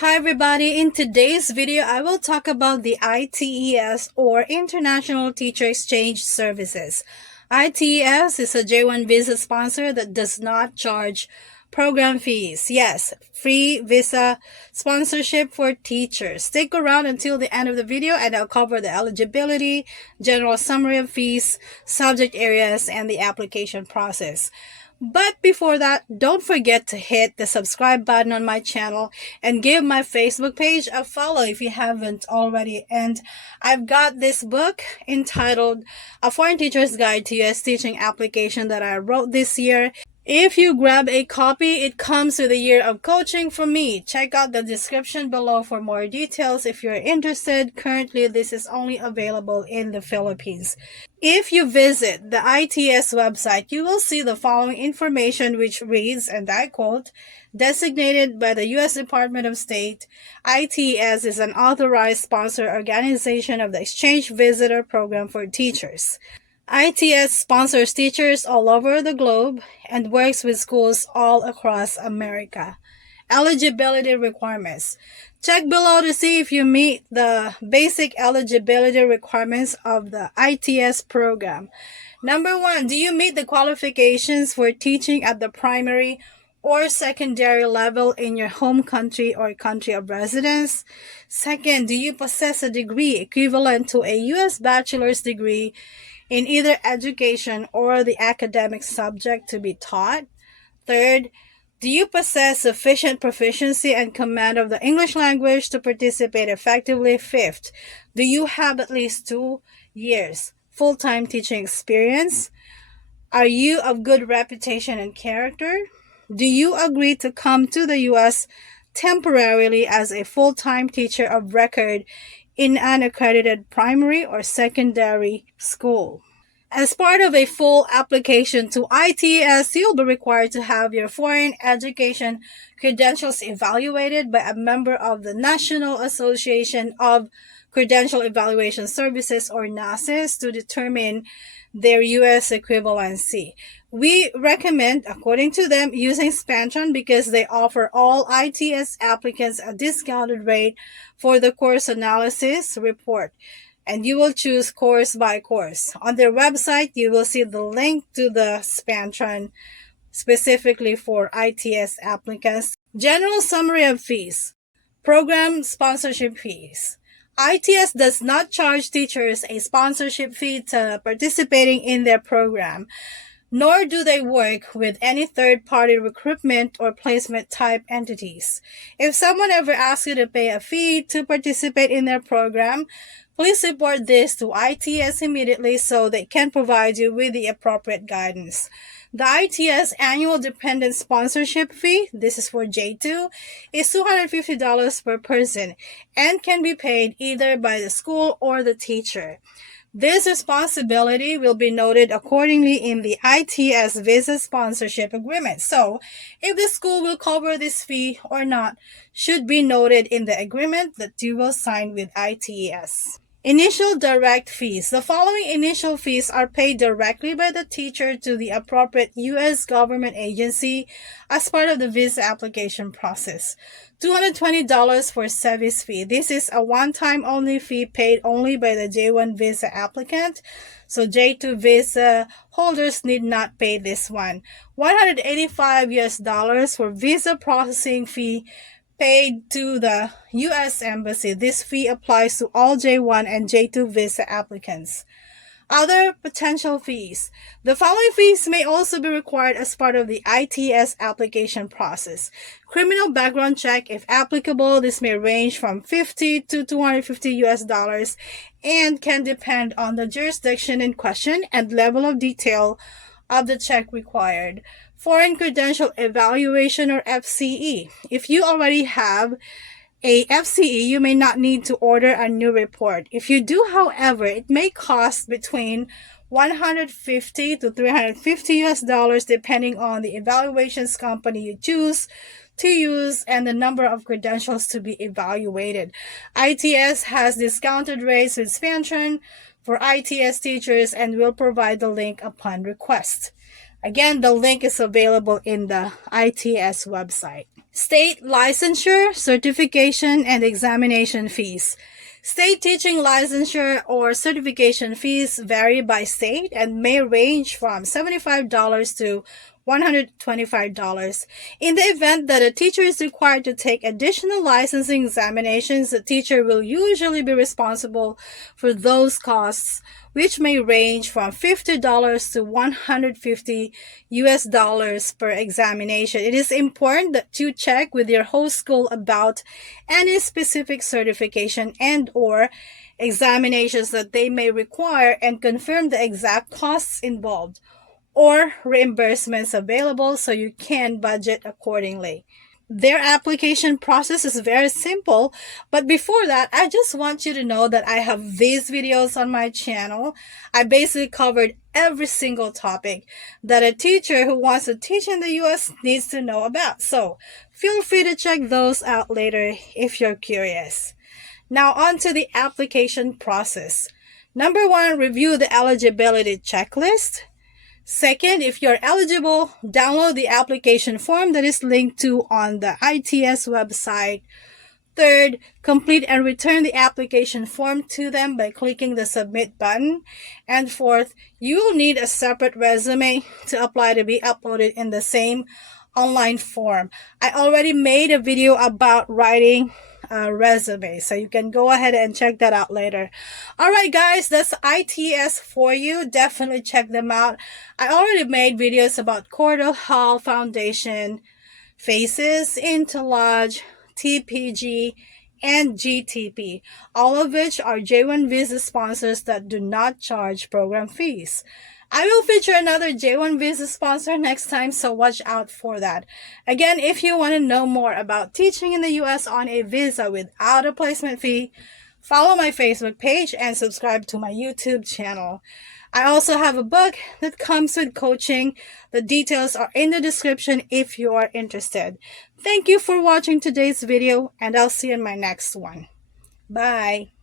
Hi everybody, in today's video I will talk about the Ites or International Teacher Exchange Services. Ites is a J-1 visa sponsor that does not charge program fees. Yes, free visa sponsorship for teachers. Stick around until the end of the video and I'll cover the eligibility, general summary of fees, subject areas, and the application process. But before that, don't forget to hit the subscribe button on my channel and give my Facebook page a follow if you haven't already. And I've got this book entitled A Foreign Teacher's Guide to U.S. Teaching Application that I wrote this year. If you grab a copy, it comes with a year of coaching from me. Check out the description below for more details if you're interested. Currently, this is only available in the Philippines. If you visit the Ites website, you will see the following information which reads, and I quote, "Designated by the U.S. Department of State, Ites is an authorized sponsor organization of the Exchange Visitor Program for teachers. Ites sponsors teachers all over the globe and works with schools all across America. Eligibility requirements. Check below to see if you meet the basic eligibility requirements of the Ites program. Number 1, do you meet the qualifications for teaching at the primary or secondary level in your home country or country of residence? Second, do you possess a degree equivalent to a U.S. bachelor's degree in either education or the academic subject to be taught? Third, do you possess sufficient proficiency and command of the English language to participate effectively? Fifth, do you have at least 2 years full-time teaching experience? Are you of good reputation and character? Do you agree to come to the U.S. temporarily as a full-time teacher of record in an accredited primary or secondary school? As part of a full application to Ites, you'll be required to have your foreign education credentials evaluated by a member of the National Association of Credential Evaluation Services, or NACES, to determine their U.S. equivalency. We recommend, according to them, using Spantron because they offer all Ites applicants a discounted rate for the course analysis report, and you will choose course by course. On their website, you will see the link to the Spantron specifically for Ites applicants. General summary of fees. Program sponsorship fees. Ites does not charge teachers a sponsorship fee to participating in their program, nor do they work with any third-party recruitment or placement type entities. If someone ever asks you to pay a fee to participate in their program, please report this to Ites immediately so they can provide you with the appropriate guidance. The Ites annual dependent sponsorship fee, this is for J2, is $250 per person and can be paid either by the school or the teacher. This responsibility will be noted accordingly in the Ites visa sponsorship agreement. So, if the school will cover this fee or not should be noted in the agreement that you will sign with Ites. Initial direct fees. The following initial fees are paid directly by the teacher to the appropriate U.S. government agency as part of the visa application process. $220 for service fee. This is a one-time only fee paid only by the J-1 visa applicant, so J-2 visa holders need not pay this one. $185 for visa processing fee paid to the U.S. Embassy. This fee applies to all J-1 and J-2 visa applicants. Other potential fees. The following fees may also be required as part of the Ites application process. Criminal background check, if applicable. This may range from $50 to $250 and can depend on the jurisdiction in question and level of detail of the check required. Foreign Credential Evaluation, or FCE. If you already have a FCE, you may not need to order a new report. If you do, however, it may cost between $150 to $350 depending on the evaluations company you choose to use and the number of credentials to be evaluated. Ites has discounted rates with Spantron for Ites teachers and will provide the link upon request. Again, the link is available in the Ites website. State licensure, certification, and examination fees. State teaching licensure or certification fees vary by state and may range from $75 to $125. In the event that a teacher is required to take additional licensing examinations, the teacher will usually be responsible for those costs, which may range from $50 to $150 per examination. It is important that you check with your host school about any specific certification and or examinations that they may require and confirm the exact costs involved or reimbursements available so you can budget accordingly. Their application process is very simple, but before that, I just want you to know that I have these videos on my channel. I basically covered every single topic that a teacher who wants to teach in the US needs to know about. So feel free to check those out later if you're curious. Now on to the application process. Number 1, review the eligibility checklist. Second, if you're eligible, download the application form that is linked to on the Ites website. Third, complete and return the application form to them by clicking the submit button. And fourth, you will need a separate resume to apply to be uploaded in the same online form. I already made a video about writing a resume, so you can go ahead and check that out later. Alright guys, that's Ites for you. Definitely check them out. I already made videos about Cordell Hall Foundation, FACES, Interlodge, TPG, and GTP, all of which are J-1 visa sponsors that do not charge program fees. I will feature another J-1 visa sponsor next time, so watch out for that. Again, if you want to know more about teaching in the US on a visa without a placement fee, follow my Facebook page and subscribe to my YouTube channel. I also have a book that comes with coaching. The details are in the description if you are interested. Thank you for watching today's video, and I'll see you in my next one. Bye!